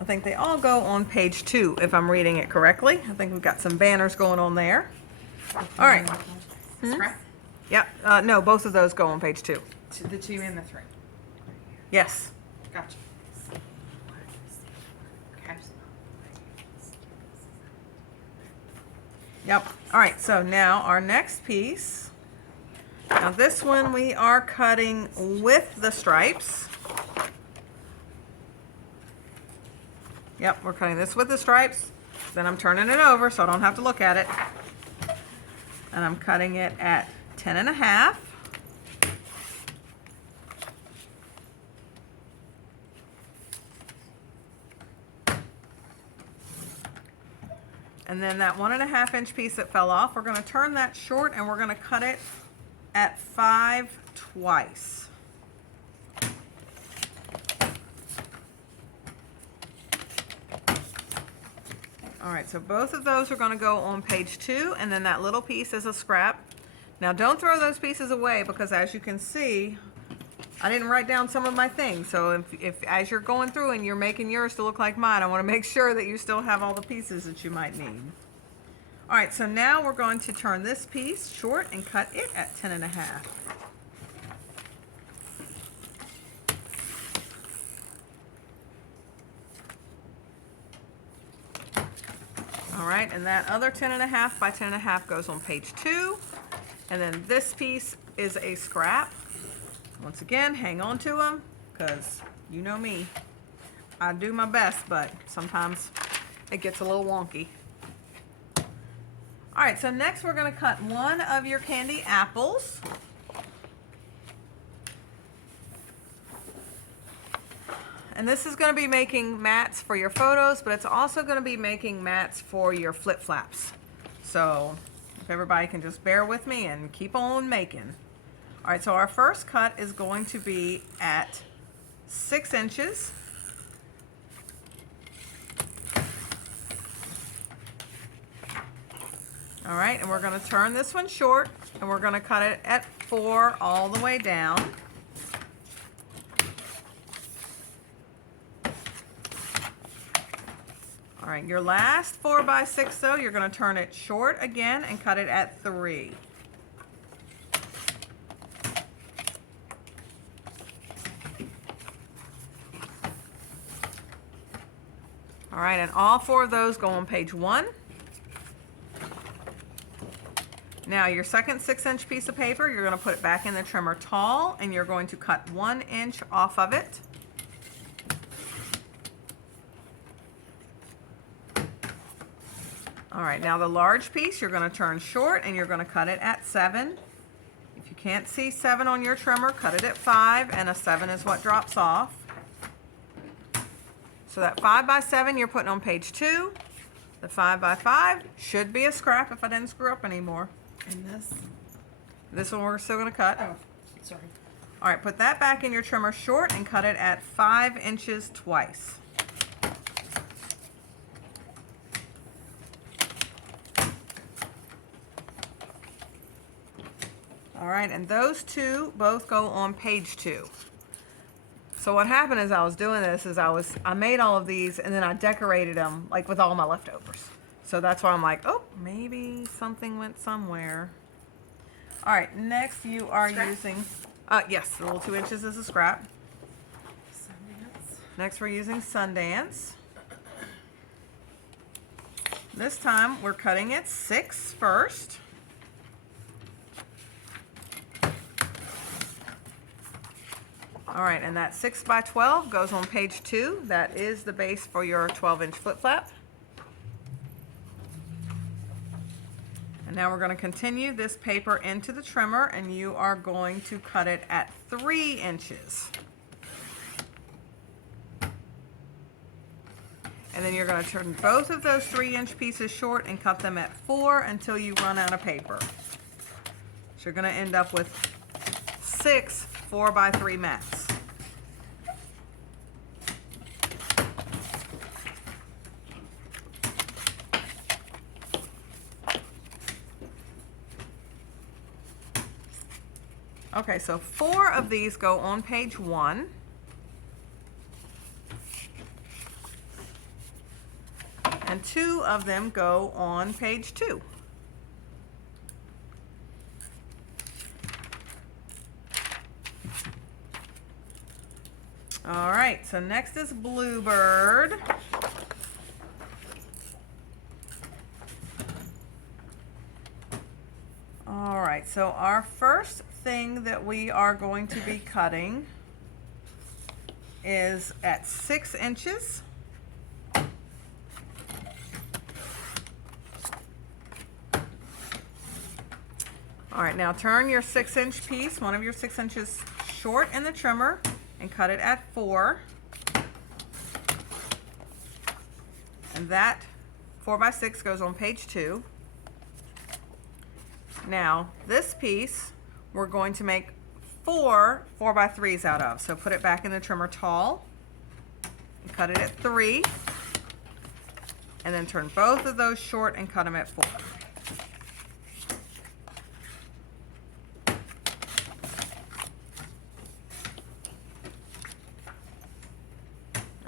I think they all go on page 2, if I'm reading it correctly. I think we've got some banners going on there. All right. Scrap? Yep. No, both of those go on page 2. The 2 and the 3. Yes. Gotcha. Okay. Yep. All right, so now our next piece. Now this one we are cutting with the stripes. Yep, we're cutting this with the stripes. Then I'm turning it over so I don't have to look at it. And I'm cutting it at 10.5. And then that 1.5 inch piece that fell off, we're going to turn that short and we're going to cut it at 5 twice. All right, so both of those are going to go on page 2, and then that little piece is a scrap. Now don't throw those pieces away, because as you can see, I didn't write down some of my things. So if as you're going through and you're making yours to look like mine, I want to make sure that you still have all the pieces that you might need. All right, so now we're going to turn this piece short and cut it at 10.5. All right, and that other 10.5 by 10.5 goes on page 2. And then this piece is a scrap. Once again, hang on to them, because you know me. I do my best, but sometimes it gets a little wonky. All right, so next we're going to cut one of your candy apples. And this is going to be making mats for your photos, but it's also going to be making mats for your flip-flaps. So if everybody can just bear with me and keep on making. All right, so our first cut is going to be at 6 inches. All right, and we're going to turn this one short, and we're going to cut it at 4 all the way down. All right, your last 4 by 6 though, you're going to turn it short again and cut it at 3. All right, and all 4 of those go on page 1. Now your second 6-inch piece of paper, you're going to put it back in the trimmer tall, and you're going to cut 1 inch off of it. All right, now the large piece you're going to turn short and you're going to cut it at 7. If you can't see 7 on your trimmer, cut it at 5, and a 7 is what drops off. So that 5 by 7 you're putting on page 2. The 5 by 5 should be a scrap if I didn't screw up anymore. And this? This one we're still going to cut. Oh, sorry. All right, put that back in your trimmer short and cut it at 5 inches twice. All right, and those 2 both go on page 2. So what happened is I was doing this is I made all of these and then I decorated them like with all my leftovers. So that's why I'm like, oh, maybe something went somewhere. All right, next you are Scrap? using, yes, the little 2 inches is a scrap. Sundance. Next we're using Sundance. This time we're cutting it 6 first. All right, and that 6 by 12 goes on page 2. That is the base for your 12-inch flip-flap. And now we're going to continue this paper into the trimmer, and you are going to cut it at 3 inches. And then you're going to turn both of those 3-inch pieces short and cut them at 4 until you run out of paper. So you're going to end up with 6 4 by 3 mats. Okay, so 4 of these go on page 1. and 2 of them go on page 2. All right, so next is Bluebird. All right, so our first thing that we are going to be cutting is at 6 inches. All right, now turn your 6-inch piece, one of your 6 inches short in the trimmer, and cut it at 4. And that 4x6 goes on page 2. Now, this piece we're going to make 4 4x3s out of. So put it back in the trimmer tall, and cut it at 3, and then turn both of those short and cut them at 4.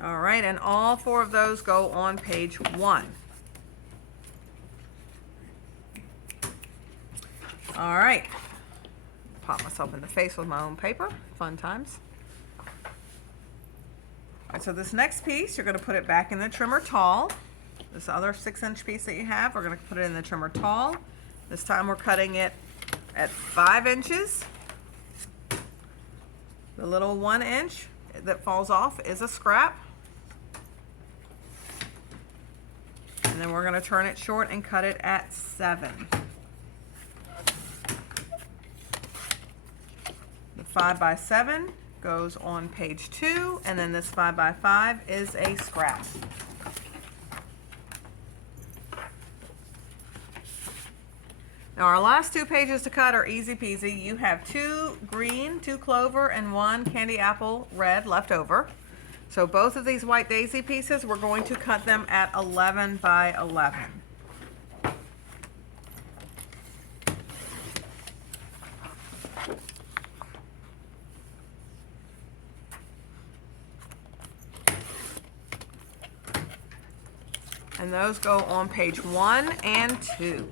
All right, and all 4 of those go on page 1. All right, pop myself in the face with my own paper, fun times. All right, so this next piece, you're gonna put it back in the trimmer tall. This other 6-inch piece that you have, we're gonna put it in the trimmer tall. This time we're cutting it at 5 inches. The little 1 inch that falls off is a scrap. And then we're going to turn it short and cut it at 7. The 5x7 goes on page 2, and then this 5x5 is a scrap. Now our last 2 pages to cut are easy peasy. You have 2 green, 2 clover, and 1 candy apple red left over. So both of these white daisy pieces, we're going to cut them at 11 by 11. And those go on page 1 and 2.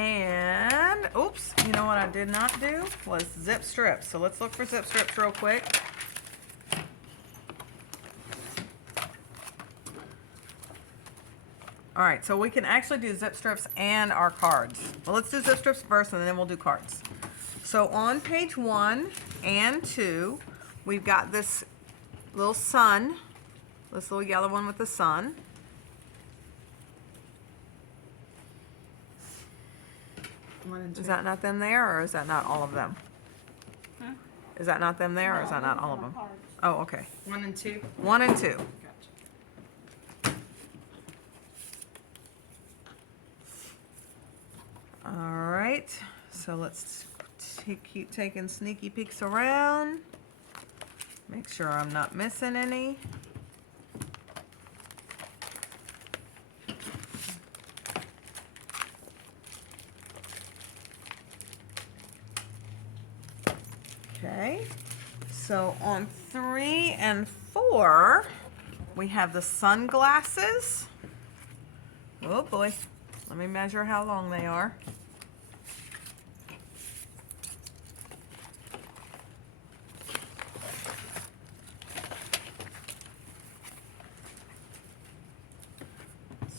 And, oops, you know what I did not do was zip strips. So let's look for zip strips real quick. All right, so we can actually do zip strips and our cards. Well, let's do zip strips first and then we'll do cards. So on page 1 and 2, we've got this little sun, this little yellow one with the sun. Is that not them there, or is that not all of them? Huh? Is that not them there, or is that not all of them? Oh, okay. 1 and 2. 1 and 2. Gotcha. All right, so let's keep taking sneaky peeks around. Make sure I'm not missing any. Okay, so on 3 and 4, we have the sunglasses. Oh boy, let me measure how long they are.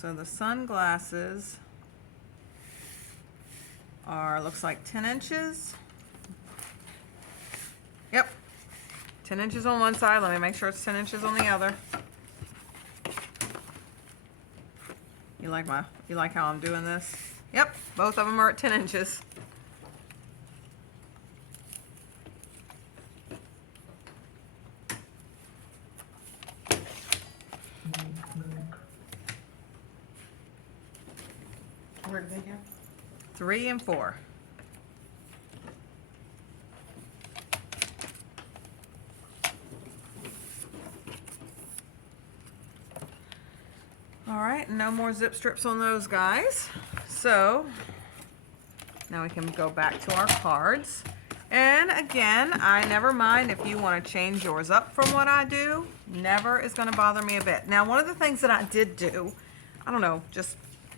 So the sunglasses are, looks like 10 inches. Yep, 10 inches on one side. Let me make sure it's 10 inches on the other. You like how I'm doing this? Yep, both of them are at 10 inches. Where do they go? 3 and 4. All right, no more zip strips on those guys. So now we can go back to our cards. And again, I never mind if you want to change yours up from what I do. Never is going to bother me a bit. Now, one of the things that I did do, I don't know, just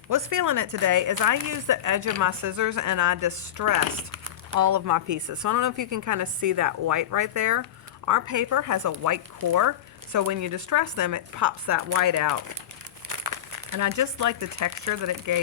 was feeling it today, is I used the edge of my scissors and I distressed all of my pieces. So I don't know if you can kind of see that white right there. Our paper has a white core, so when you distress them, it pops that white out. And I just like the texture that it gave.